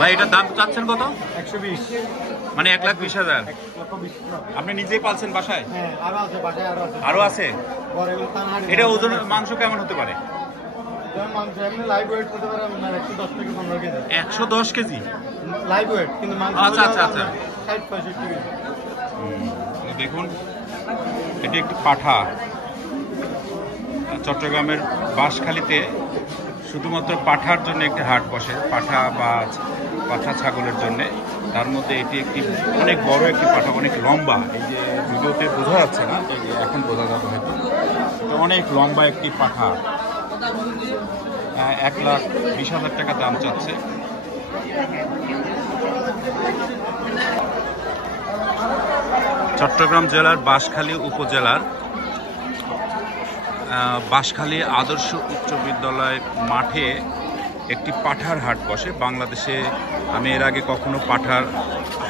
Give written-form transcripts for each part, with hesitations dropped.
ভাই এটার দাম চাচ্ছেন কত? 120, মানে 1,20,000। আপনি নিজেই পালছেন বাসায়? আরো আছে। এটা ওজন মাংস কেমন হতে পারে? 110 কেজি লাইভ ওয়েট, কিন্তু আচ্ছা আচ্ছা আচ্ছা। দেখুন এটি একটি পাঠা। চট্টগ্রামের বাঁশখালীতে শুধুমাত্র পাঠার জন্য একটি হাট বসে, পাঠা বা পাঠা ছাগলের জন্য। তার মধ্যে এটি একটি অনেক বড় একটি পাঠা, অনেক লম্বা। এই যে ভিডিওতে বোঝা যাচ্ছে না, এই যে এখন বোঝা যাবে হয়তো। এটা অনেক লম্বা একটি পাঠা। 1,20,000 টাকা দাম চাচ্ছে। চট্টগ্রাম জেলার বাঁশখালী উপজেলার বাঁশখালী আদর্শ উচ্চ বিদ্যালয় মাঠে একটি পাঠার হাট বসে। বাংলাদেশে আমি এর আগে কখনো পাঠার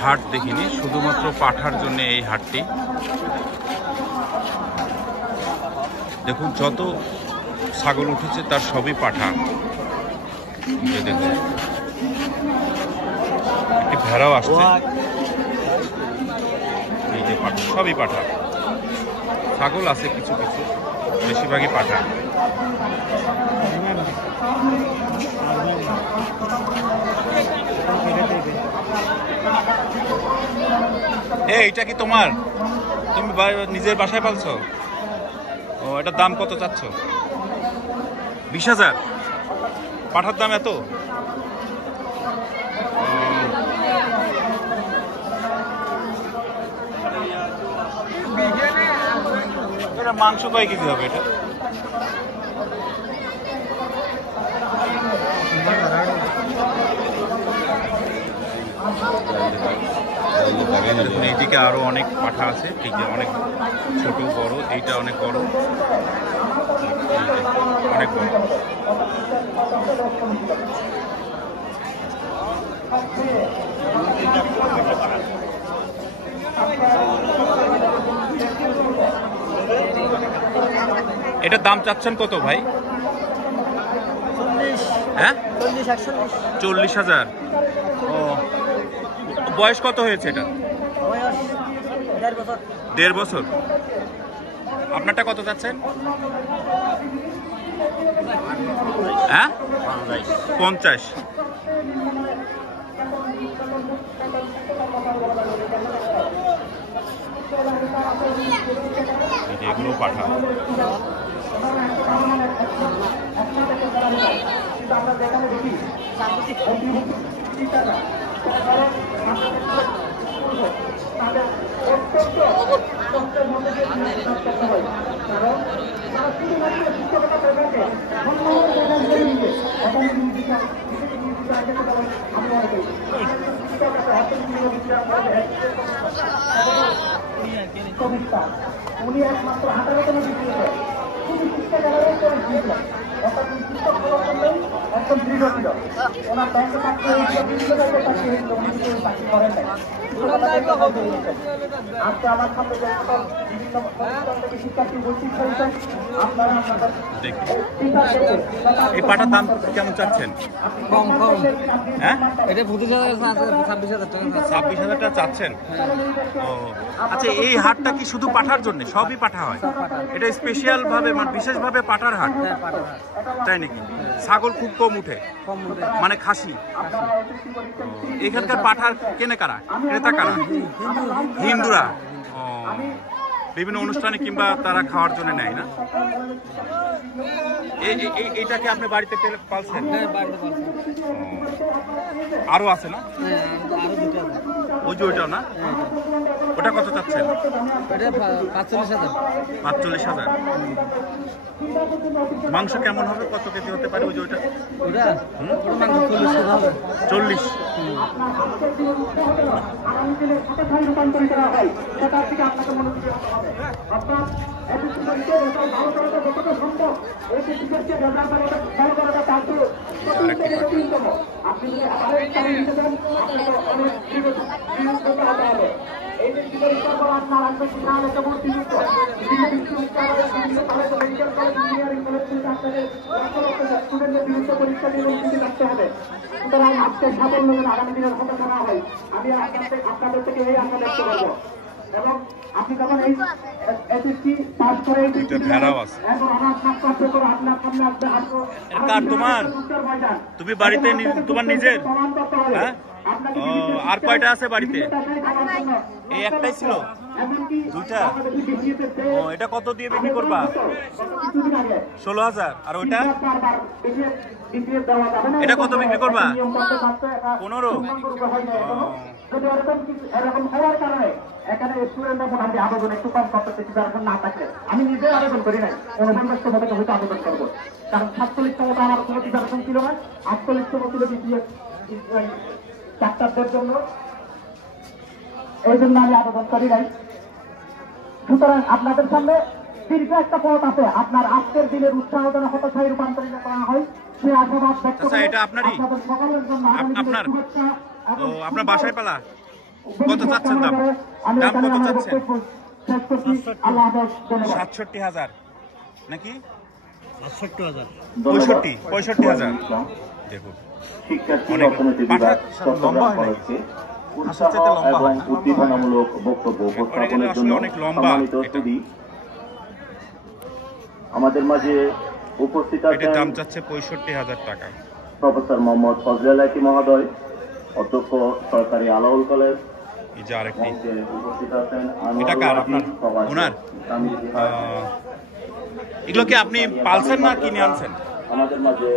হাট দেখিনি, শুধুমাত্র পাঠার জন্য এই হাটটি। দেখুন যত ছাগল উঠেছে তার সবই পাঠা। দেখুন একটি ভেড়াও আসছে। এই যে পাঠা, সবই পাঠা। ছাগল আছে কিছু কিছু, বেশিরভাগই পাঠা। এইটা কি তোমার? তুমি নিজের বাসায় পালছো? ও, এটার দাম কত চাচ্ছ? 20,000। পাঠার দাম এত? এটা মাংস কয় কেজি হবে এটা? এইদিকে আরো অনেক পাঠা আছে, এই যে অনেক ছোট বড়, এইটা অনেক বড়, অনেক বড়। এটার দাম চাচ্ছেন কত ভাই? 40,000। ও, বয়স কত হয়েছে এটা? 1.5 বছর। আপনারটা কত চাচ্ছেন? 50। এগুলো পাঠা। উনি একমাত্র হাঁটার কোনো বিক্রি করেন, শুধু শিক্ষা একদম দৃঢ় ছিল। ওনার ব্যাংকে থাকতে বিভিন্ন জায়গায় চাকরি হয়েছিল, চাকরি করেন নাই। আজকে আমার সাথে যে সকল বিভিন্ন থেকে শিক্ষার্থী উপস্থিত হয়েছেন, আপনারা এই পাটার দাম কেমন চাচ্ছেন? কম কম। হ্যাঁ, এটা 26,000 টাকা। 26,000 টাকা চাচ্ছেন? ও আচ্ছা, এই হাটটা কি শুধু পাঠার জন্য? সবই পাঠা হয়? এটা স্পেশাল ভাবে, মানে বিশেষ ভাবে পাঠার হাট, তাই নাকি? ছাগল খুব কম উঠে, মানে খাসি। এখানকার পাঠার কেনে কারা? ক্রেতা কারা? হিন্দুরা। ও, বিভিন্ন অনুষ্ঠানে কিংবা তারা খাওয়ার জন্য নেয় না? এইটাকে আপনি বাড়িতে পালছেন? আরো আছে না? ওই যে ওইটাও না? ওটা কত চাচ্ছেন? 45,000। মাংস কেমন হবে? কত কেজি হতে পারে ওই যে ওইটা? 40। এই যে পরীক্ষার পর আপনার আসবে কিনা কেবল বিভিন্ন বিশ্ববিদ্যালয়, বিভিন্ন college, medical college, engineering college থেকে আপনাদের স্টুডেন্টদের বিরুদ্ধে পরীক্ষা দিয়ে মুক্তি থাকতে হবে। সুতরাং আজকে সাফল্য যেন আগামী দিনের হতে করা হয়, আমি আপনাদের থেকে এই আশা ব্যক্ত করবো। এবং আপনি যখন এই এসএসসি পাস করে এখন অনার্স পাস করতে করে আপনার সামনে আসবে তোমার তুমি বাড়িতে তোমার নিজের আর কয়টা আছে বাড়িতে? এই একটাই ছিল, দুইটা। ও, এটা কত দিয়ে বিক্রি করবা? 16,000। আর ওইটা এটা কত বিক্রি করবা? 15। এরকম হওয়ার কারণে এখানে স্টুডেন্টরা মোটামুটি আবেদন একটু কম করতে না থাকলে আমি নিজে আবেদন করি নাই, অনুবন্ধ ভাবে হয়তো আবেদন করবো। কারণ 47 মতো আমার কোনো প্রিপারেশন ছিল না, 48 ছিল দ্বিতীয় ডাক্তারদের জন্য, এই জন্য আমি আবেদন করি নাই। সুতরাং আপনাদের সামনে দীর্ঘ একটা পথ আছে, আপনার আজকের দিনের উৎসাহ যেন হতাশায় রূপান্তরিত করা হয় সে আশাবাদ ব্যক্ত করে এটা আপনারই? আপনাদের সকলের জন্য আপনার আপনার বাসায় পালা? কত চাচ্ছেন দাম? দাম কত চাচ্ছেন? 67,000 নাকি 65,000? দেখুন উদ্দীপনামূলক বক্তব্য উপস্থাপনের জন্য সম্মানিত অতিথি আমাদের মাঝে উপস্থিত আছেন। দাম চাচ্ছে 65,000 টাকা। প্রফেসর মোহাম্মদ ফজলে আলী মহোদয়, অধ্যক্ষ সরকারি আলাউল কলেজ। উপস্থিত আছেন এগুলো কি আপনি পালছেন না কিনে আনছেন? আমাদের মাঝে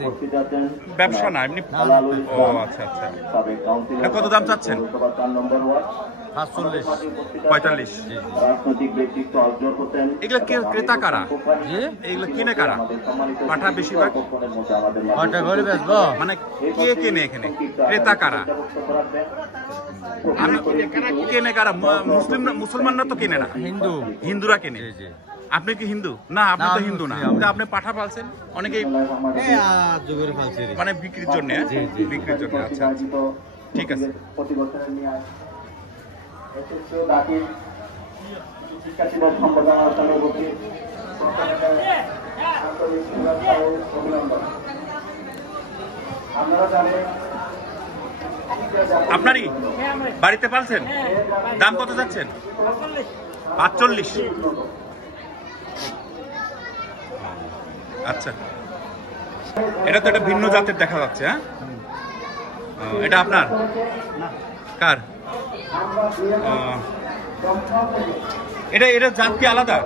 উপস্থিত আছেন ব্যবসা না এমনি? ও আচ্ছা আচ্ছা। কত দাম চাচ্ছেন? 45। রাজনৈতিক ব্যক্তিত্ব আজর হোসেন। এগুলো ক্রেতা কারা? এগুলো কিনে কারা? পাঠা বেশিরভাগ মানে কে কেনে এখানে? ক্রেতা কারা? কেনে কারা? মুসলমানরা তো কেনে না, হিন্দুরা কেনে। আপনি কি হিন্দু? না, আপনি তো হিন্দু না। আপনি পাঠা পালছেন অনেকেই মানে বিক্রির জন্য। বিক্রির জন্য, আচ্ছা ঠিক আছে। আপনারই বাড়িতে পালছেন? দাম কত যাচ্ছেন? 45। আচ্ছা, এটা তো একটা ভিন্ন জাতের দেখা যাচ্ছে। হ্যাঁ, এটা আপনার? কার? এটা এটা জাত কি আলাদা?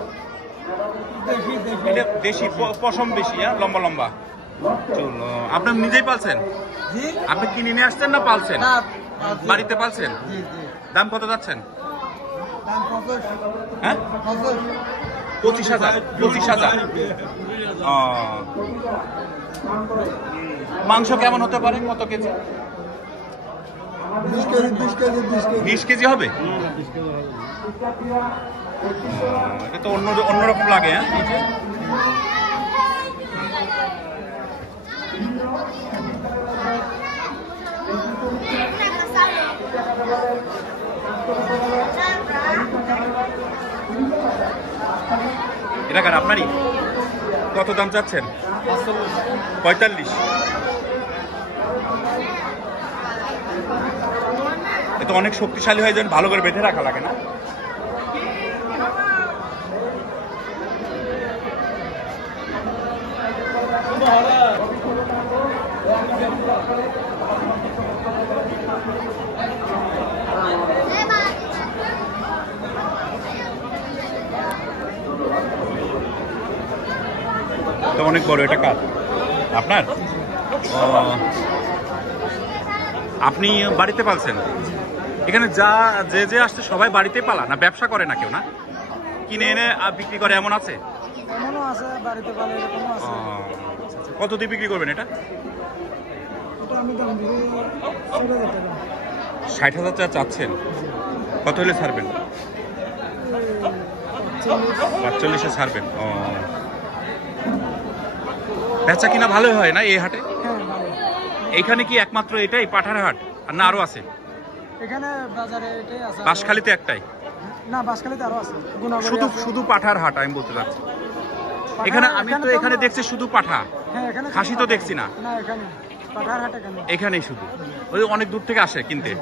এটা দেশি পশম বেশি, হ্যাঁ, লম্বা লম্বা চুল। আপনি নিজেই পালছেন? আপনি কিনে নিয়ে আসছেন না পালছেন? বাড়িতে পালছেন? দাম কত যাচ্ছেন? হ্যাঁ, 25,000। 25,000। মাংস কেমন হতে পারে? কত কেজি? 20 কেজি হবে। এটা তো অন্যরকম লাগে। হ্যাঁ, এটা কার? আপনারই? কত দাম চাচ্ছেন? 45। এ তো অনেক শক্তিশালী হয়ে যান, ভালো করে বেঁধে রাখা লাগে না? তো অনেক বড়। এটা কার? আপনার? আপনি বাড়িতে পালছেন? এখানে যে আসছে সবাই বাড়িতে পালা না ব্যবসা করে না কেউ? না কিনে এনে বিক্রি করে এমন আছে? কত দিয়ে বিক্রি করবেন এটা? 60,000 টাকা চাচ্ছেন। কত হলে ছাড়বেন? 45-এ ছাড়বেন। বেচা কিনা ভালোই হয় না এই হাটে? এইখানে কি একমাত্র এটাই পাঠার হাট আর না আরো আছে? এখানে বাজারে এটাই আছে। বাঁশখালীতে একটাই? না, বাঁশখালীতে আরো আছে। শুধু শুধু পাঠার হাট আমি বলতে চাচ্ছি। এখানে আমি তো এখানে দেখছি শুধু পাঠা, হ্যাঁ এখানে খাসি তো দেখছি না। না, এখানে পাঠার হাট এখানে। এখানেই শুধু, ওই অনেক দূর থেকে আসে কিনতে।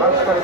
বাস করে